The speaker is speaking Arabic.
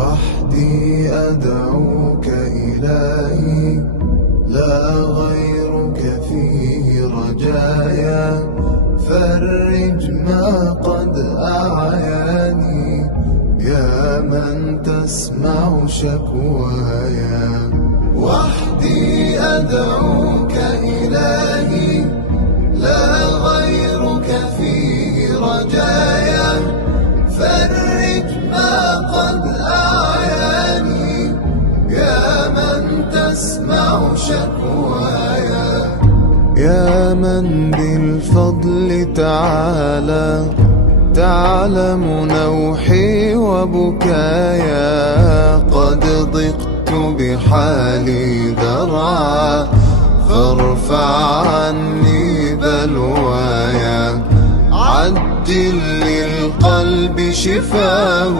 وحدي أدعوك إلهي، لا غيرك فيه رجايا. فرج ما قد أعياني، يا من تسمع شكوايا. وحدي أدعوك إلهي، لا غيرك فيه رجايا. فرج ما قد أعياني، يا من تسمع شكوايا. يا من بالفضل تعالى، تعلم نوحي وبكايا. قد ضقت بحالي ذرعا، فارفع عني بلوايا. عجل للقلب شفاه،